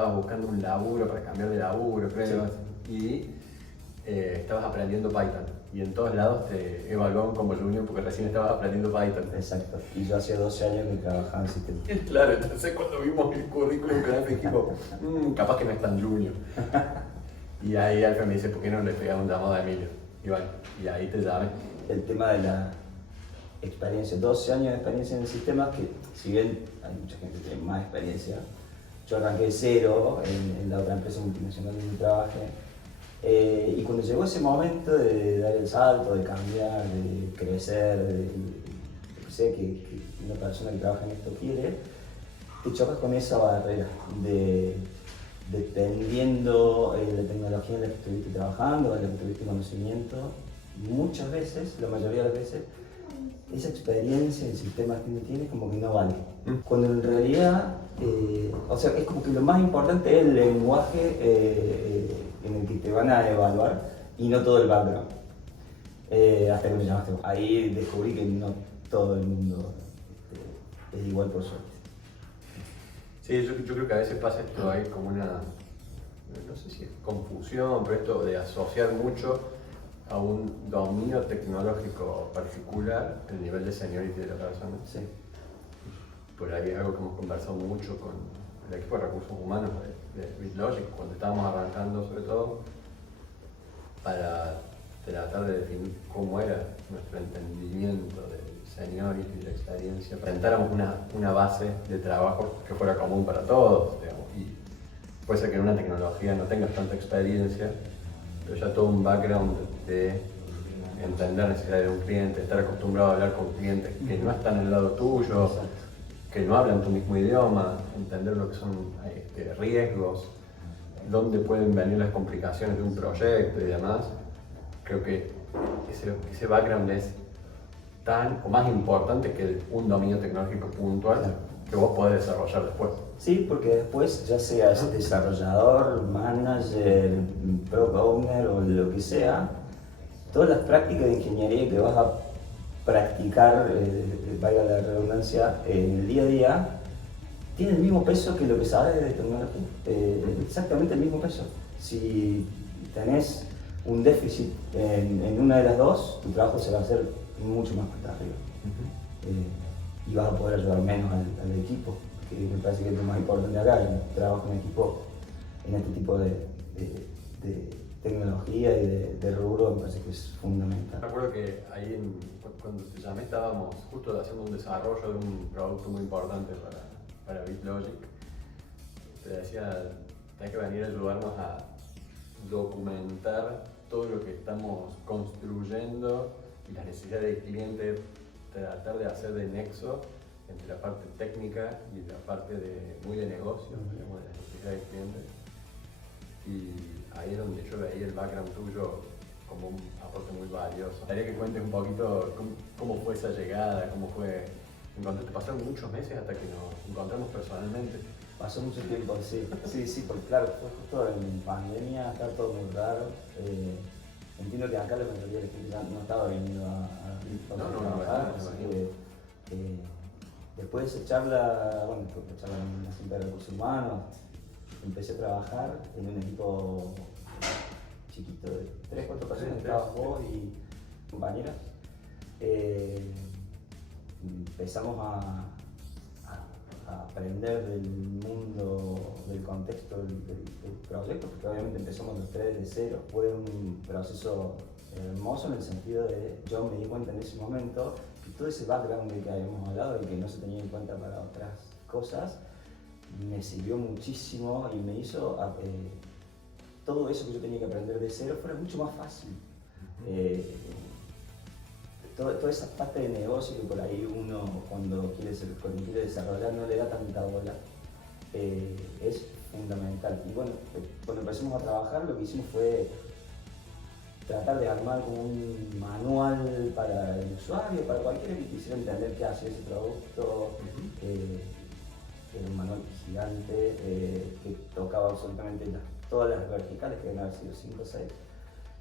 estabas buscando un laburo para cambiar de laburo, creo, sí. Y estabas aprendiendo Python. Y en todos lados te evaluaban como junior porque recién estabas aprendiendo Python. Exacto. Y yo hacía 12 años que trabajaba en sistemas. Claro, entonces cuando vimos el currículum que dijimos, capaz que no es tan junior. Y ahí Alfred me dice, ¿por qué no le pegaba un llamado a Emilio? Y bueno, y ahí te llamé. El tema de la experiencia, 12 años de experiencia en sistemas, que si bien hay mucha gente que tiene más experiencia, yo arranqué de cero en la otra empresa multinacional donde trabajé. Y cuando llegó ese momento de dar el salto, de cambiar, de crecer, de sé que una persona que trabaja en esto quiere, te chocas con esa barrera dependiendo de la tecnología en la que estuviste trabajando, en la que tuviste conocimiento. Muchas veces, la mayoría de las veces, esa experiencia en sistemas que uno tiene como que no vale. Cuando en realidad, o sea, es como que lo más importante es el lenguaje en el que te van a evaluar y no todo el background. Hasta que me llamaste. Ahí descubrí que no todo el mundo es igual por suerte. Sí, yo creo que a veces pasa esto, hay como una, no sé si es confusión, pero esto de asociar mucho a un dominio tecnológico particular el nivel de seniority de la persona. Sí. Por ahí es algo que hemos conversado mucho con el equipo de recursos humanos de BitLogic, cuando estábamos arrancando sobre todo, para tratar de definir cómo era nuestro entendimiento del seniority y la experiencia. Presentáramos una base de trabajo que fuera común para todos, digamos, y puede ser que en una tecnología no tengas tanta experiencia, pero ya todo un background de entender la necesidad de un cliente, estar acostumbrado a hablar con clientes que no están al lado tuyo, exacto, que no hablan tu mismo idioma, entender lo que son riesgos, dónde pueden venir las complicaciones de un proyecto y demás. Creo que ese background es tan o más importante que un dominio tecnológico puntual, claro, que vos podés desarrollar después. Sí, porque después, ya seas desarrollador, manager, product owner o lo que sea, todas las prácticas de ingeniería que vas a practicar, valga la redundancia, en el día a día, tienen el mismo peso que lo que sabes de tecnología. Exactamente el mismo peso. Si tenés un déficit en una de las dos, tu trabajo se va a hacer mucho más cuesta arriba. Y vas a poder ayudar menos al equipo, que me parece que es lo más importante acá, el trabajo en equipo en este tipo de tecnología y de rubro me parece que es fundamental. Me acuerdo que ahí cuando te llamé estábamos justo haciendo un desarrollo de un producto muy importante para BitLogic. Te decía, tenés que venir a ayudarnos a documentar todo lo que estamos construyendo y las necesidades del cliente, tratar de hacer de nexo entre la parte técnica y la parte muy de negocio, digamos, de las necesidades del cliente. Y ahí es donde yo veía el background tuyo como un aporte muy valioso. Me gustaría que cuentes un poquito cómo fue esa llegada, cómo fue. Te pasaron muchos meses hasta que nos encontramos personalmente. Pasó mucho tiempo, sí, porque claro, fue justo en pandemia, está todo muy raro. Entiendo que acá la mayoría de la gente ya no estaba viniendo a trabajar, así que después de esa charla, bueno, después de esa charla en la Junta de Recursos Humanos, empecé a trabajar en un equipo chiquito de 3 o 4 personas, estabas vos y compañeras. Empezamos a aprender del mundo, del contexto del proyecto, porque obviamente empezamos los 3 de cero. Fue un proceso hermoso en el sentido de, yo me di cuenta en ese momento que todo ese background del que habíamos hablado y que no se tenía en cuenta para otras cosas, me sirvió muchísimo y me hizo todo eso que yo tenía que aprender de cero fuera mucho más fácil. Toda esa parte de negocio que por ahí uno cuando quiere desarrollar no le da tanta bola, es fundamental. Y bueno, cuando empezamos a trabajar lo que hicimos fue tratar de armar como un manual para el usuario, para cualquiera que quisiera entender qué hace ese producto. Era un manual gigante que tocaba absolutamente todas las verticales, que deben haber sido 5 o 6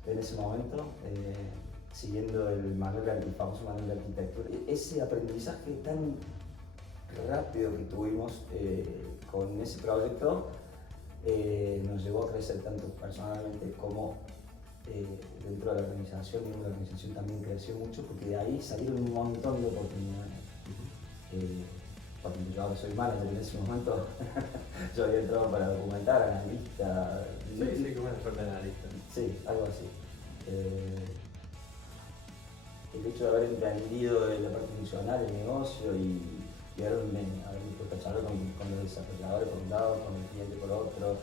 en ese momento, siguiendo el famoso manual de arquitectura. Ese aprendizaje tan rápido que tuvimos con ese proyecto nos llevó a crecer tanto personalmente como dentro de la organización, y la organización también creció mucho porque de ahí salieron un montón de oportunidades. Por ejemplo, yo ahora soy manager, en ese momento yo había entrado para documentar, analista. Sí, como una suerte de analista. Sí, algo así. El hecho de haber entendido la parte funcional del negocio y haberme puesto a charlar con los desarrolladores por un lado, con el cliente por otro,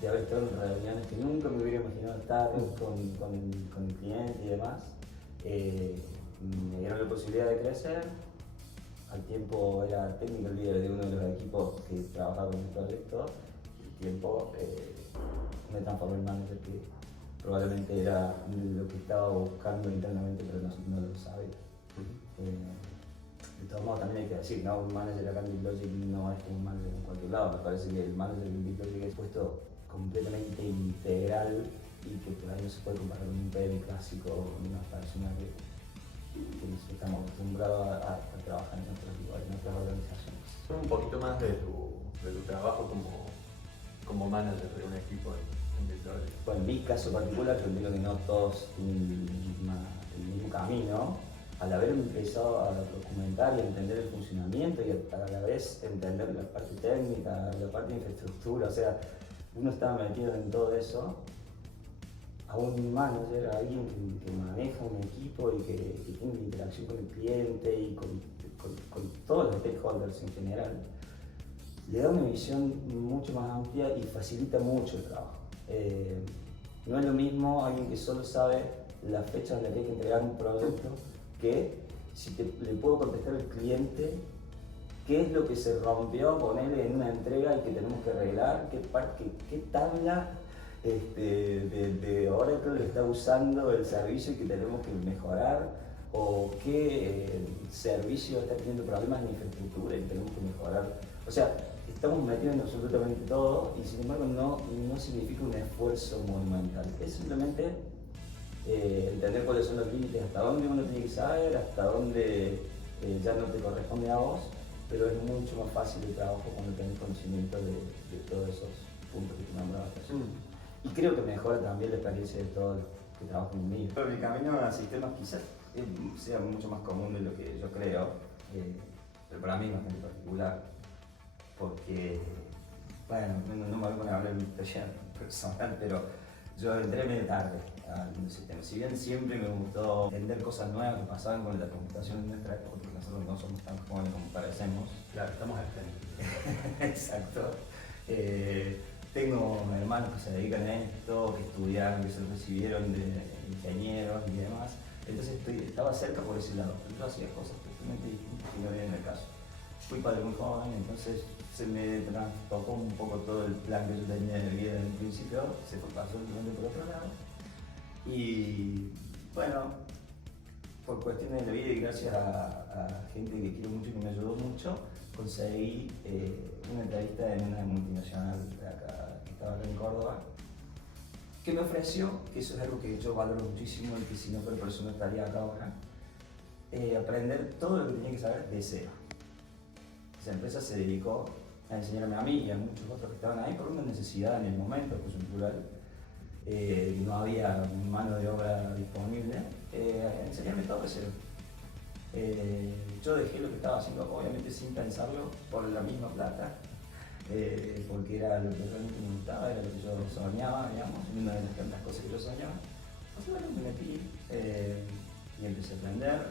de haber estado en reuniones que nunca me hubiera imaginado estar con el cliente y demás, me dieron la posibilidad de crecer. Al tiempo era técnico líder de uno de los equipos que trabajaba con el proyecto, y al tiempo me transformé en manager, que probablemente era lo que estaba buscando internamente, pero no lo sabía. De todos modos, también hay que decir, ¿no? Un manager acá en BitLogic no es como un manager en cualquier lado. Me parece que el manager en BitLogic es puesto completamente integral y que por ahí no se puede comparar con un PM clásico, con una persona que estamos acostumbrados a trabajar en otras organizaciones. Un poquito más de tu trabajo como manager de un equipo en BitLogic. Bueno, en mi caso particular, yo entiendo que no todos tienen el mismo camino. Al haber empezado a documentar y a entender el funcionamiento y a la vez entender la parte técnica, la parte de infraestructura, o sea, uno estaba metido en todo eso, a un manager, a alguien que maneja un equipo y que tiene una interacción con el cliente y con todos los stakeholders en general, le da una visión mucho más amplia y facilita mucho el trabajo. No es lo mismo alguien que solo sabe la fecha en la que hay que entregar un producto que si le puedo contestar al cliente qué es lo que se rompió, ponerle en una entrega y que tenemos que arreglar, qué tabla de Oracle está usando el servicio y que tenemos que mejorar, o qué servicio está teniendo problemas en infraestructura y tenemos que mejorar. O sea, estamos metidos en absolutamente todo y sin embargo no significa un esfuerzo monumental, es simplemente entender cuáles son los límites, hasta dónde uno tiene que saber, hasta dónde ya no te corresponde a vos, pero es mucho más fácil el trabajo cuando tenés conocimiento de todos esos puntos que te nombrabas. Y creo que mejora también la experiencia de todos los que trabajan conmigo. Pero mi camino a sistemas quizás sea mucho más común de lo que yo creo, pero para mí es bastante particular, porque, bueno, no me voy a poner a hablar de mi historia personal, pero yo entré medio tarde al sistema. Si bien siempre me gustó entender cosas nuevas que pasaban con la computación en nuestra época, porque nosotros no somos tan jóvenes como parecemos. Claro, estamos al frente. Exacto. Tengo hermanos que se dedican a esto, que estudiaron, que se recibieron de ingenieros y demás. Entonces estaba cerca por ese lado. Yo hacía cosas totalmente distintas y no vienen al caso. Fui padre muy joven, entonces se me trastocó un poco todo el plan que yo tenía de vida en el principio, se pasó simplemente por otro lado. Y bueno, por cuestiones de la vida y gracias a gente que quiero mucho y que me ayudó mucho, conseguí una entrevista en una multinacional de acá, que estaba acá en Córdoba, que me ofreció, que eso es algo que yo valoro muchísimo y que si no fuera por eso no estaría acá ahora, aprender todo lo que tenía que saber de cero. Esa empresa se dedicó a enseñarme a mí y a muchos otros que estaban ahí por una necesidad en el momento coyuntural. No había mano de obra disponible, a enseñarme todo de cero. Yo dejé lo que estaba haciendo, obviamente sin pensarlo, por la misma plata, porque era lo que realmente me gustaba, era lo que yo soñaba, digamos, una de las tantas cosas que yo soñaba. Así bueno, me metí y empecé a aprender,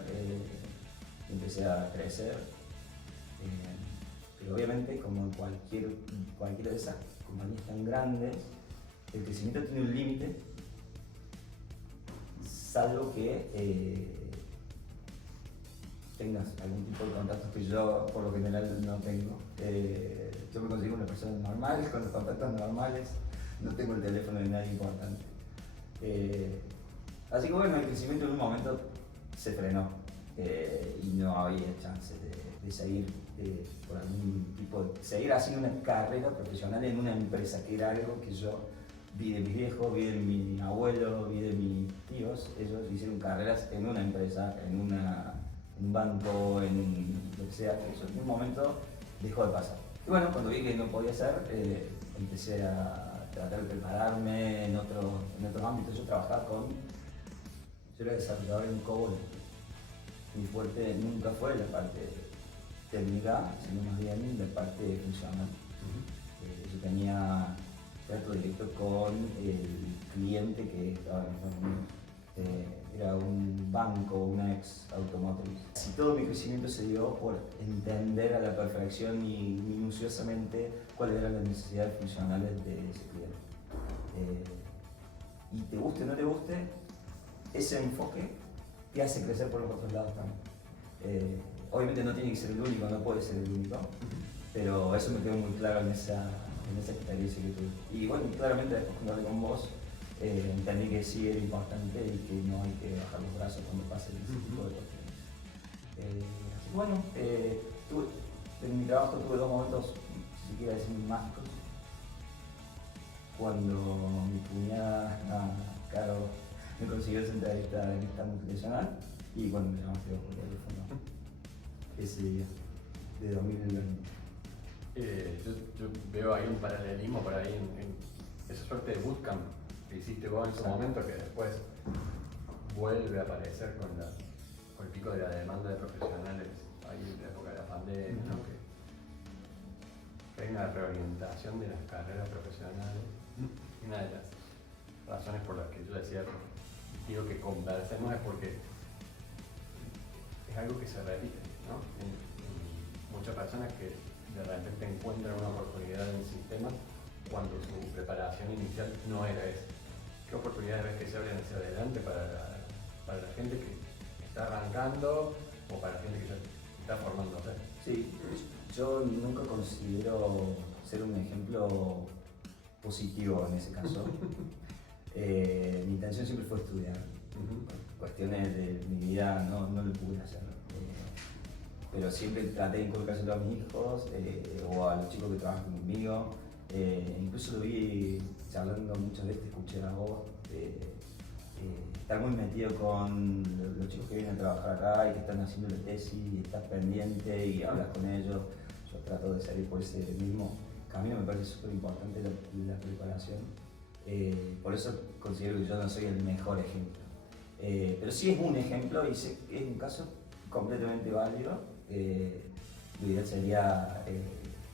empecé a crecer. Pero obviamente, como en cualquiera de esas compañías tan grandes, el crecimiento tiene un límite, salvo que tengas algún tipo de contactos que yo por lo general no tengo. Yo me considero una persona normal, con los contactos normales, no tengo el teléfono de nadie importante. Así que bueno, el crecimiento en un momento se frenó y no había chances de seguir por algún tipo de seguir haciendo una carrera profesional en una empresa, que era algo que yo vi de mis viejos, vi de mi abuelo, vi de mis tíos. Ellos hicieron carreras en una empresa, en un banco, en lo que sea. Eso en un momento dejó de pasar. Y bueno, cuando vi que no podía ser, empecé a tratar de prepararme en otros ámbitos. Yo era desarrollador en COBOL. Mi fuerte nunca fue la parte técnica, sino más bien la parte funcional. Yo tenía trato directo con el cliente que estaba en Estados Unidos. Era un banco, una ex automotriz. Casi todo mi crecimiento se dio por entender a la perfección y minuciosamente cuáles eran las necesidades funcionales de ese cliente. Y te guste o no te guste, ese enfoque te hace crecer por los otros lados también. Obviamente no tiene que ser el único, no puede ser el único, pero eso me quedó muy claro en esa experiencia que tuve. Y bueno, claramente después cuando hablé con vos, entendí que sí era importante y que no hay que bajar los brazos cuando pasen ese tipo de cuestiones. Así que bueno, en mi trabajo tuve dos momentos, si se quiere decir, mágicos. Cuando mi cuñada, Caro, me consiguió esa entrevista en esta multinacional y cuando me llamaste vos por teléfono ese día de 2020. Yo veo ahí un paralelismo por ahí en esa suerte de bootcamp que hiciste vos en su momento, que después vuelve a aparecer con el pico de la demanda de profesionales ahí en la época de la pandemia, ¿no? que hay una reorientación de las carreras profesionales. Y una de las razones por las que yo decía, digo que conversemos es porque es algo que se repite, ¿no? En muchas personas que de repente encuentran una oportunidad en el sistema cuando su preparación inicial no era esa. ¿Qué oportunidades ves que se abren hacia adelante para la gente que está arrancando o para la gente que ya está formándose? Sí, yo nunca considero ser un ejemplo positivo en ese caso. Mi intención siempre fue estudiar. Por cuestiones de mi vida no lo pude hacer. Pero siempre traté de inculcárselo a mis hijos o a los chicos que trabajan conmigo. Incluso lo vi charlando muchas veces, escuché a vos, estar muy metido con los chicos que vienen a trabajar acá y que están haciendo la tesis y estás pendiente y hablas con ellos. Yo trato de salir por ese mismo camino, me parece súper importante la preparación. Por eso considero que yo no soy el mejor ejemplo. Pero sí es un ejemplo y sé que es un caso completamente válido. Lo ideal sería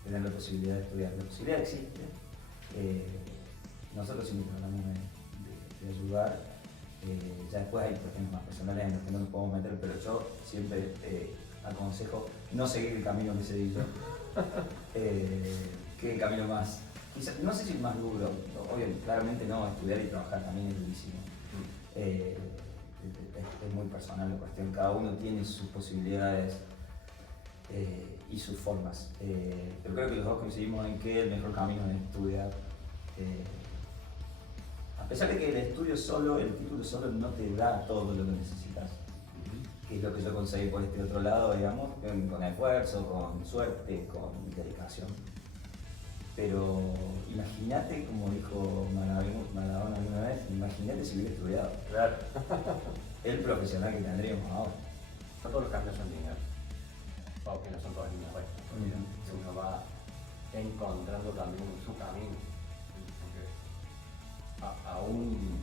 tener la posibilidad de estudiar. La posibilidad existe. Nosotros siempre tratamos de ayudar. Ya después hay cuestiones más personales en las que no nos podemos meter, pero yo siempre aconsejo no seguir el camino que seguí yo. Que el camino más, quizás, no sé si el más duro, obviamente, claramente no, estudiar y trabajar también es durísimo. Es muy personal la cuestión, cada uno tiene sus posibilidades y sus formas. Pero creo que los dos coincidimos en que el mejor camino es estudiar. A pesar de que el estudio solo, el título solo no te da todo lo que necesitas, que es lo que yo conseguí por este otro lado, digamos, con esfuerzo, con suerte, con dedicación. Pero imagínate, como dijo Maradona alguna vez, imagínate si hubiera estudiado. Claro. El profesional que tendríamos ahora. No todos los caminos son líneas, o que no son todas líneas rectas. Que uno va encontrando también su camino. Porque aún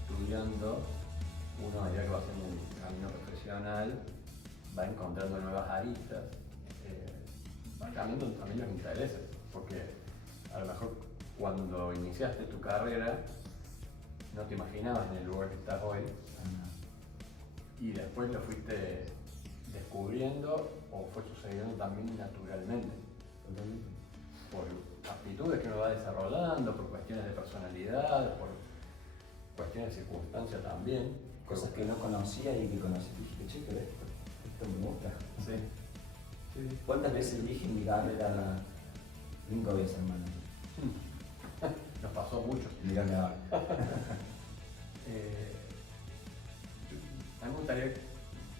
estudiando, uno a medida que va haciendo un camino profesional, va encontrando nuevas aristas, va cambiando también los intereses, porque a lo mejor cuando iniciaste tu carrera no te imaginabas en el lugar que estás hoy y después lo fuiste descubriendo o fue sucediendo también naturalmente. Por aptitudes que uno va desarrollando, por cuestiones de personalidad, por cuestiones de circunstancia también. Cosas que no conocía y que conocí. Dije, che, pero esto me gusta. Sí. Sí. ¿Cuántas veces dije en mi carrera, nunca voy a ser manager? Nos pasó mucho. Mirame ahora. A mí me gustaría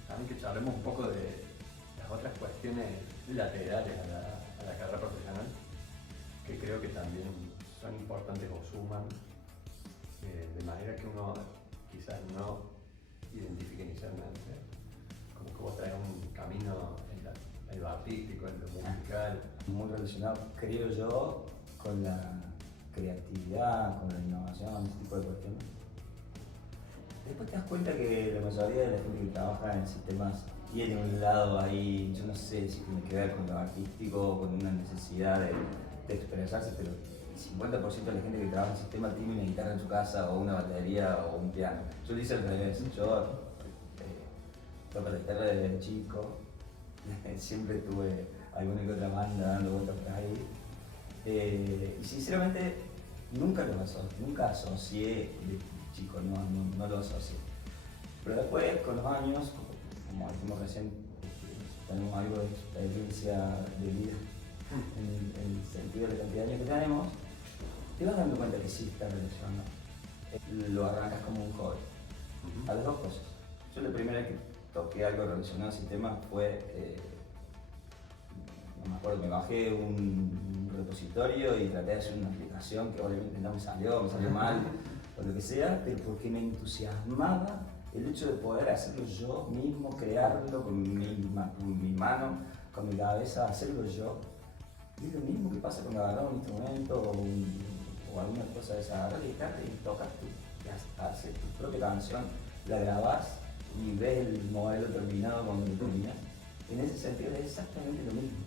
también que charlemos un poco de las otras cuestiones laterales a la carrera profesional, que creo que también son importantes o suman, de manera que uno quizás no identifique inicialmente. Como que vos traes un camino en lo artístico, en lo musical. Muy relacionado, creo yo, con la creatividad, con la innovación, ese tipo de cuestiones. Después te das cuenta que la mayoría de la gente que trabaja en sistemas tiene un lado ahí, yo no sé si tiene que ver con lo artístico, con una necesidad de expresarse, pero el 50% de la gente que trabaja en sistemas tiene una guitarra en su casa, o una batería, o un piano. Yo lo hice al revés, yo toco la guitarra desde chico, siempre tuve alguna que otra banda dando vueltas por ahí, y sinceramente nunca asocié de chico, no lo asocié. Pero después, con los años, como dijimos recién, tenemos algo de experiencia de vida en el sentido de la cantidad de años que tenemos, te vas dando cuenta que sí está relacionado. Lo arrancas como un hobby, a las dos cosas. Yo la primera vez que toqué algo relacionado al sistema fue, no me acuerdo, me bajé un repositorio y traté de hacer una aplicación que obviamente no me salió mal, o lo que sea, pero porque me entusiasmaba el hecho de poder hacerlo yo mismo, crearlo con mi mano, con mi cabeza, hacerlo yo. Y es lo mismo que pasa cuando agarras un instrumento o alguna cosa de esa, agarras la guitarra y tocas haces tu propia canción, la grabás y ves el modelo terminado cuando lo terminas. En ese sentido es exactamente lo mismo.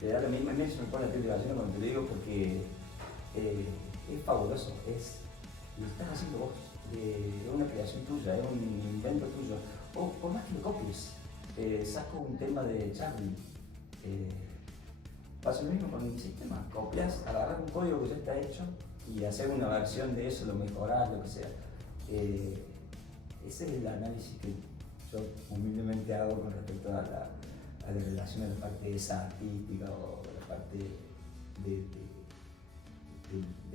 Te da lo mismo, y eso me pone la piel de gallina cuando te digo, porque es fabuloso, lo estás haciendo vos, es una creación tuya, es un invento tuyo. O por más que lo copies, saco un tema de Charlie, pasa lo mismo con el sistema, copias, agarras un código que ya está hecho y hacer una versión de eso, lo mejorás, lo que sea. Ese es el análisis que yo humildemente hago con respecto a la relación a la parte esa artística o la parte de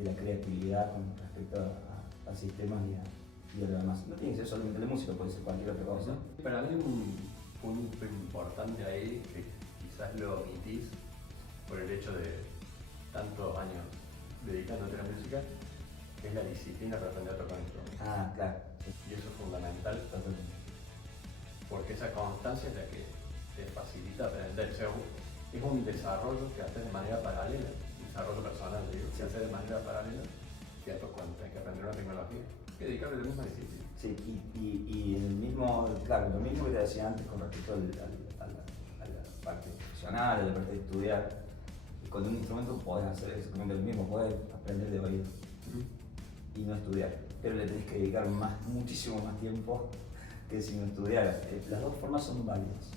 la creatividad con respecto a sistemas y a lo demás. No tiene que ser solamente la música, puede ser cualquier otra cosa. Para mí un punto importante ahí, que quizás lo omitís por el hecho de tantos años dedicándote a la música, es la disciplina para aprender a tocar un instrumento. Ah, claro. Y eso es fundamental, porque esa constancia es la que te facilita aprender. O sea, es un desarrollo que haces de manera paralela, un desarrollo personal, digo, que haces de manera paralela, que a cuando tienes que aprender una tecnología, que dedicarle la misma disciplina. Sí, y el mismo, claro, lo mismo que te decía antes con respecto a la parte profesional, a la parte de estudiar, con un instrumento podés hacer exactamente lo mismo, podés aprender de oído y no estudiar, pero le tenés que dedicar muchísimo más tiempo que si no estudiaras. Las dos formas son válidas.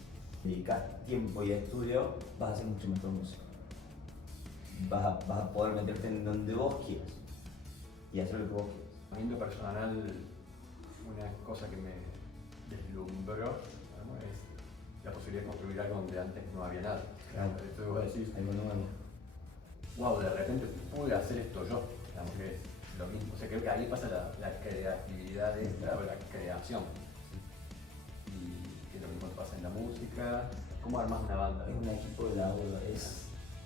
Dedicar tiempo y estudio, vas a ser mucho mejor músico. Vas a poder meterte en donde vos quieras y hacer lo que vos quieras. A mí en lo personal, una cosa que me deslumbró, ¿no?, es la posibilidad de construir algo donde antes no había nada. Claro. Entonces vos decís, Algo nuevo. wow, de repente pude hacer esto yo, digamos que es lo mismo. O sea, creo que ahí pasa la creatividad extra o la creación. Y que lo mismo pasa en la música. ¿Cómo armas una banda? Es un equipo de laburo,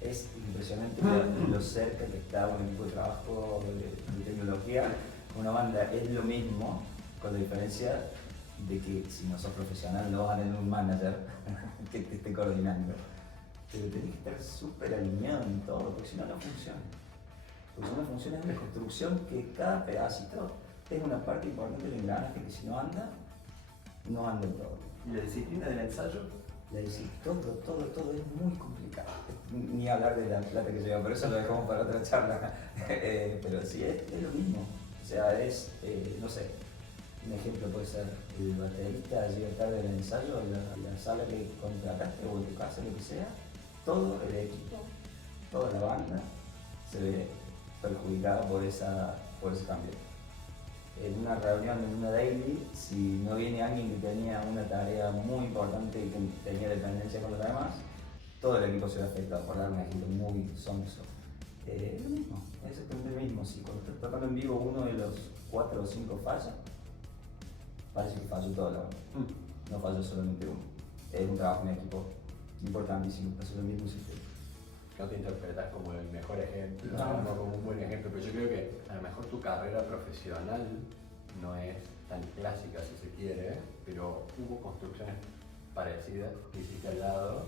es impresionante lo cerca que está un equipo de trabajo de tecnología. Una banda es lo mismo, con la diferencia de que si no sos profesional no vas a tener un manager que te esté coordinando. Pero tenés que estar súper alineado en todo, porque si no, no funciona. Porque si no funciona es una construcción que cada pedacito es una parte importante del engranaje que si no anda, no anda en todo. ¿Y la disciplina del ensayo? Todo es muy complicado. Ni hablar de la plata que lleva, pero eso lo dejamos para otra charla. Pero sí, es lo mismo. O sea, no sé, un ejemplo puede ser el baterista llega tarde al ensayo, la sala que contrataste o en tu casa, lo que sea, todo el equipo, toda la banda se ve perjudicada por ese cambio. En una reunión, en una daily, si no viene alguien que tenía una tarea muy importante y que tenía dependencia con los demás, todo el equipo se ve afectado, por dar un ejemplo muy sonso. Es lo mismo, es exactamente lo mismo. Si cuando estás tocando en vivo uno de los 4 o 5 falla, parece que falló toda la banda. No falló solamente uno. Es un trabajo en equipo importantísimo, es lo mismo sistema. No te interpretas como el mejor ejemplo, no como un buen ejemplo, pero yo creo que a lo mejor tu carrera profesional no es tan clásica si se quiere, pero hubo construcciones parecidas que hiciste al lado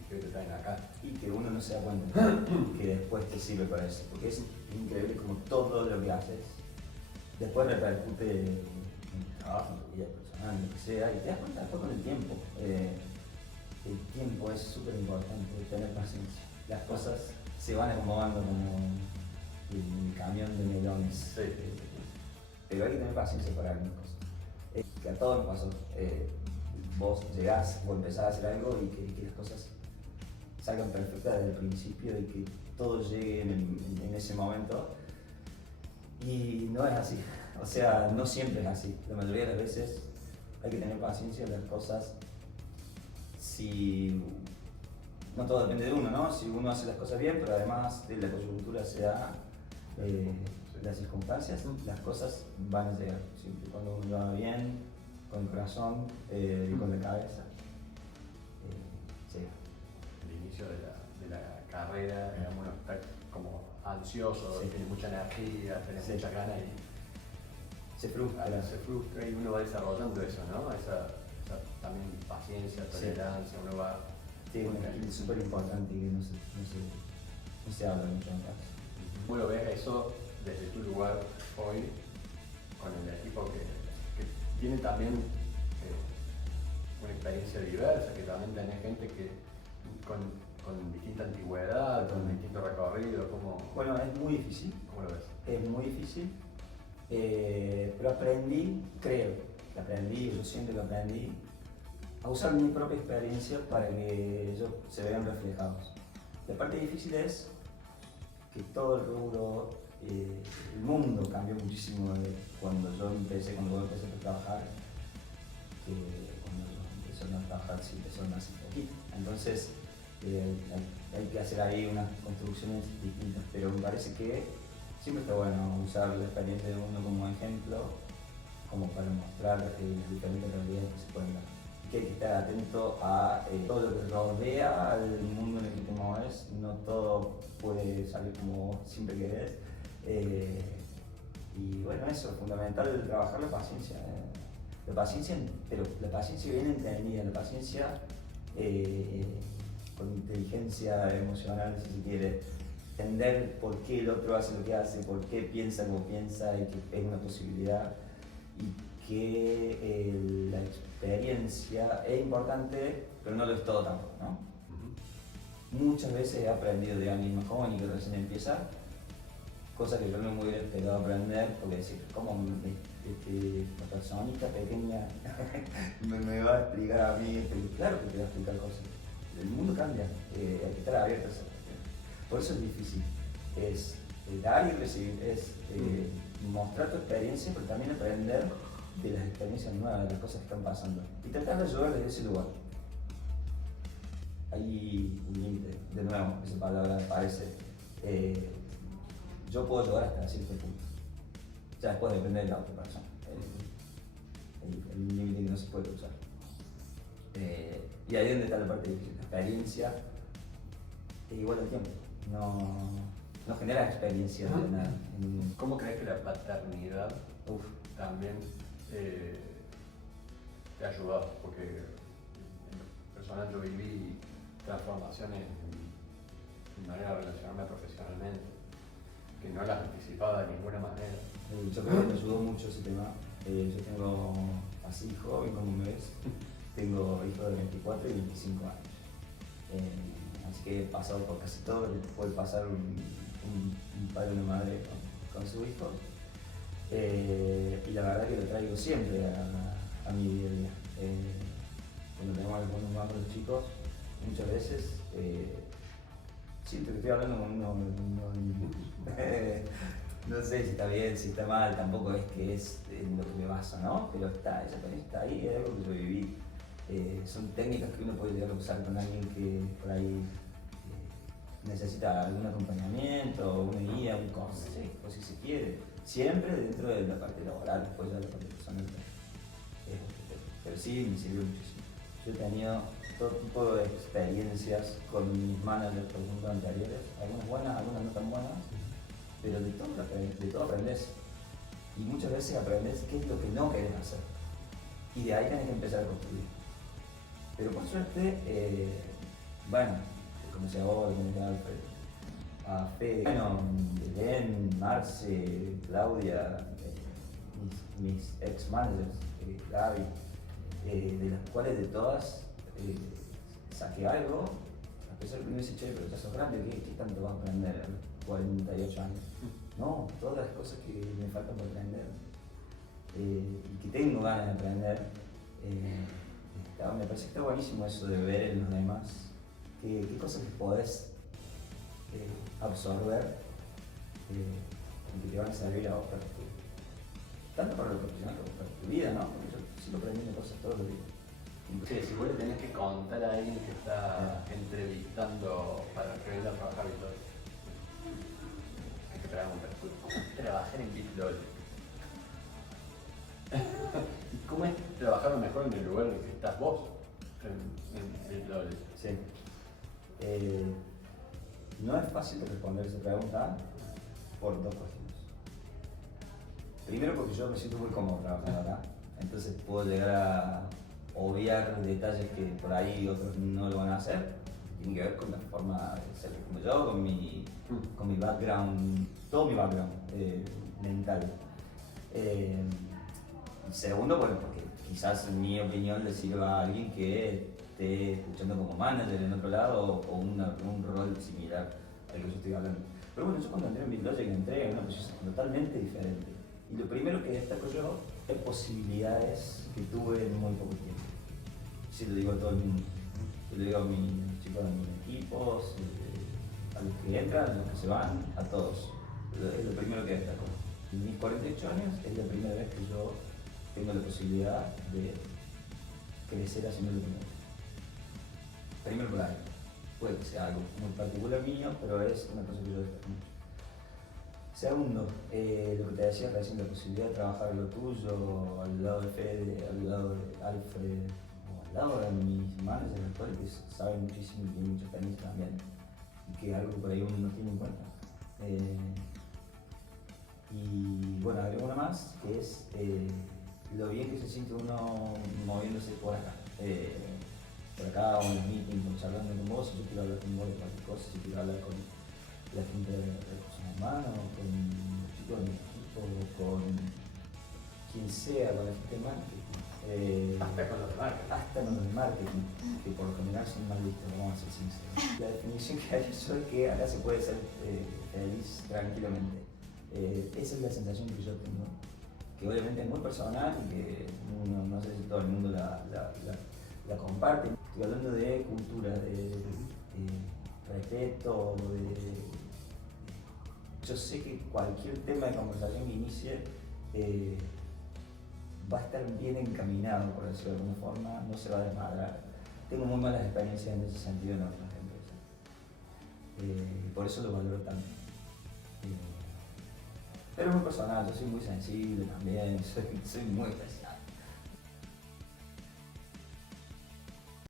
y que te traen acá. Y que uno no se da cuenta que después te sirve para eso, porque es increíble como todo lo que haces después repercute en el trabajo, en tu vida personal, lo que sea, y te das cuenta después con el tiempo. El tiempo es súper importante, tener paciencia. Las cosas se van acomodando como el camión de melones. Sí. Pero hay que tener paciencia para algunas cosas. Que a todos nos pasó. Vos llegás o empezás a hacer algo y que las cosas salgan perfectas desde el principio y que todo llegue en ese momento. Y no es así. O sea, no siempre es así. La mayoría de las veces hay que tener paciencia en las cosas. Si no todo depende de uno, ¿no? Si uno hace las cosas bien, pero además de la coyuntura se da las circunstancias, las cosas van a llegar. Siempre y cuando uno lo haga bien, con el corazón y con la cabeza, llega. El inicio de la carrera, digamos, uno está como ansioso, Sí. tiene mucha energía, tiene Sí. muchas ganas y Se frustra. se frustra y uno va desarrollando eso, ¿no? Esa también paciencia, Sí. tolerancia, uno va... Sí, es una actitud súper importante y que no se habla mucho en casa. ¿Cómo lo ves eso desde tu lugar hoy con el equipo que tiene también una experiencia diversa, que también tenés gente que con distinta antigüedad, con distinto recorrido? Bueno, es muy difícil. ¿Cómo lo ves? Es muy difícil, pero aprendí, yo siento que aprendí a usar mi propia experiencia para que ellos se vean reflejados. La parte difícil es que todo el rubro, el mundo cambió muchísimo de cuando yo empecé a trabajar, que cuando yo empecé a trabajar sí empezaron hace poquito. Entonces hay que hacer ahí unas construcciones distintas, pero me parece que siempre está bueno usar la experiencia de uno como ejemplo, como para mostrar las diferentes realidades que se pueden dar. Que hay que estar atento a todo lo que rodea al mundo en el que te mueves. No todo puede salir como siempre querés. Y bueno, eso, fundamental trabajar la paciencia. La paciencia, pero la paciencia bien entendida, la paciencia con inteligencia emocional, si se quiere. Entender por qué el otro hace lo que hace, por qué piensa como piensa y que es una posibilidad. Y que la experiencia es importante, pero no lo es todo tampoco, ¿no? Muchas veces he aprendido de alguien más joven y que recién empieza, cosas que yo no me hubiera esperado aprender, porque decir, ¿cómo la personita pequeña me va a explicar a mí? Pero claro que te va a explicar cosas. El mundo cambia, hay que estar abierto a eso. Por eso es difícil, es dar y recibir, es mostrar tu experiencia, pero también aprender de las experiencias nuevas, de las cosas que están pasando y tratar de ayudar desde ese lugar. Hay un límite, de nuevo, esa palabra parece. Yo puedo ayudar hasta cierto punto. Ya después depende de la otra persona. El límite que no se puede cruzar. Y ahí es donde está la parte difícil. La experiencia es igual al tiempo. No genera experiencia de nada. ¿Cómo crees que la paternidad también te ha ayudado? Porque en lo personal yo viví transformaciones en mi manera de relacionarme profesionalmente, que no las anticipaba de ninguna manera. Yo creo que me ayudó mucho ese tema. Yo tengo, así joven como me ves, tengo hijos de 24 y 25 años. Así que he pasado por casi todo lo que puede pasar un padre y una madre con su hijo. Y la verdad que lo traigo siempre a mi día a día. Cuando tenemos algunos más los chicos, muchas veces siento que estoy hablando con uno. No sé si está bien, si está mal, tampoco es que es en lo que me baso, ¿no? Pero esa experiencia está ahí, es algo que yo viví. Son técnicas que uno puede llegar a usar con alguien que por ahí necesita algún acompañamiento, una guía, un consejo, si se quiere. Siempre dentro de la parte laboral, después ya de la parte personal. Pero sí, me sirvió muchísimo. Yo he tenido todo tipo de experiencias con mis managers, por ejemplo, anteriores, algunas buenas, algunas no tan buenas, pero de todo aprendes. Y muchas veces aprendes qué es lo que no querés hacer. Y de ahí tenés que empezar a construir. Pero por suerte, bueno, conocí a vos, conocí a Alfred, a Fede, bueno, Belén, Marce, Claudia, mis ex managers, Gaby, de las cuales de todas saqué algo. A pesar de que me hubiese dicho, pero ya sos grande, ¿qué tanto vas a aprender a los 48 años? No, todas las cosas que me faltan por aprender y que tengo ganas de aprender. Me parece que está buenísimo eso de ver en los demás qué cosas que podés absorber y que te van a servir a vos para tanto para lo profesional como para tu vida, ¿no? Porque yo sigo aprendiendo cosas todos los días. Sí, si vos le tenés que contar a alguien que está entrevistando para que venga a trabajar y todo, hay que preguntar, ¿cómo es trabajar en BitLogic? ¿Y cómo es trabajar mejor en el lugar en el que estás vos en BitLogic? Sí. No es fácil de responder esa pregunta por dos cuestiones. Primero porque yo me siento muy cómodo trabajando acá, entonces puedo llegar a obviar detalles que por ahí otros no lo van a hacer. Tiene que ver con la forma de ser como yo, con mi background, todo mi background mental. Segundo, bueno, porque quizás en mi opinión le sirva a alguien que esté escuchando como manager en otro lado o un rol similar al que yo estoy hablando. Pero bueno, yo cuando entré en BitLogic entré en una posición totalmente diferente. Y lo primero que destaco yo es posibilidades que tuve en muy poco tiempo. Sí, lo digo a todo el mundo. Yo lo digo a mis chicos de mis equipos, a los que entran, a los que se van, a todos. Es lo primero que destaco. En mis 48 años es la primera vez que yo tengo la posibilidad de crecer haciendo lo primero. Primero por ahí. Puede que sea algo muy particular mío, pero es una cosa que yo destaco mucho. Segundo, lo que te decía recién, la posibilidad de trabajar lo tuyo, al lado de Fede, al lado de Alfred, o al lado de mis managers actuales que saben muchísimo y tienen mucha experiencia también, y que es algo que por ahí uno no tiene en cuenta. Y bueno, agrego una más, que es lo bien que se siente uno moviéndose por acá. Por acá, o en el meeting, o charlando con vos, si yo quiero hablar con vos de cualquier cosa, si quiero hablar con la gente de recursos humanos, con los chicos de mi equipo, con quien sea, con la gente de marketing. Hasta con los de marketing. Hasta con los de marketing, que por lo general son más listos, vamos a ser sinceros. La definición que hay yo es que acá se puede ser feliz tranquilamente. Esa es la sensación que yo tengo, que obviamente es muy personal y que no sé si todo el mundo la comparte. Estoy hablando de cultura, de respeto, yo sé que cualquier tema de conversación que inicie va a estar bien encaminado, por decirlo de alguna forma, no se va a desmadrar. Tengo muy malas experiencias en ese sentido en otras empresas. Por eso lo valoro tanto. Pero es muy personal, yo soy muy sensible también, soy muy especial.